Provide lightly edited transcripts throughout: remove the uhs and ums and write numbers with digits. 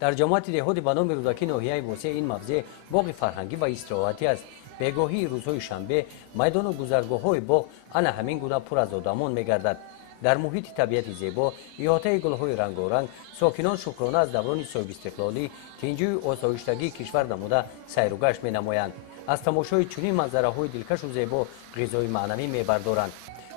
در جامعات دهاتی به نام رودکی ناحیه واسع این موضع باغ فرهنگی و استراحتی است. بگاهی روزهای شنبه میدان و گذرگاه‌های باغ انا همین گونه پر از آدمان می‌گردد. در محیط طبیعت زیبا، احاطه گل‌های رنگارنگ، ساکنان شکرانه از دوران صاحب استقلالی تینجوی آسایشگی کشور نموده سیر و گشت می‌نمایند. از تماشای چنین منظره‌های دلکش و زیبا غذای معنوی می‌بردارند.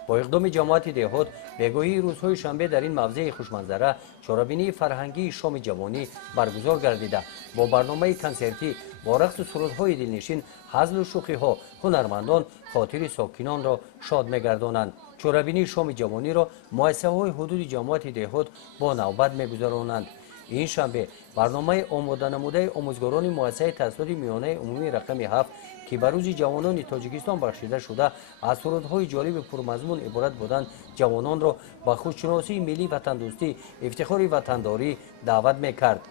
با اقدام جماعت دهات بگاهی روزهای شنبه در این موضع خوشمنظره چهاربینی فرهنگی شام جوانی برگزار گردیده. با برنامه کنسرتی با رقص و سرودهای دلنشین، هزل و شوخی‌ها هنرمندان خاطر ساکنان را شاد می‌گردانند. چهاربینی شام جوانی را مؤسسه‌های حدود جماعت دهات با نوبت می‌گذرانند. این شنبه برنامه آماده نموده آموزگاران مؤسسه تحصیلات میانه عمومی رقم 7 که به روز جوانان تاجیکستان بخشیده شده از سرودهای جالب پرمضمون عبارت بودند جوانان را به خودشناسی ملی وطن دوستی افتخار وطنداری دعوت میکرد.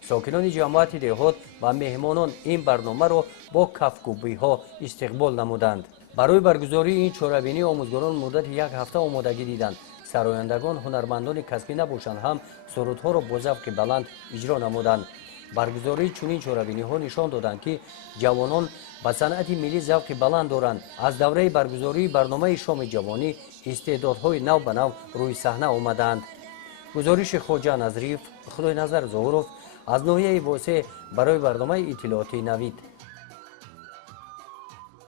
ساکنان جماعت دهات و مهمانان این برنامه را با کفگوبی ها استقبال نمودند. برای برگزاری این چهاربینی آموزگاران مدت یک هفته آمادگی دیدند. سرایندگان هنرمندان کسبی نباشند هم سرودها را با ذوق بلند اجرا نمودند. برگزاری چنین چهاربینی ها نشان دادند که جوانان به صنعت ملی ذوق بلند دارند. از دوره برگزاری برنامه شام جوانی استعدادهای نو به نو روی صحنه آمدند. گزارش خواجه نظریف خدای نظر ظهورов از ناحیه واسع برای برنامه اطلاعاتی نوید.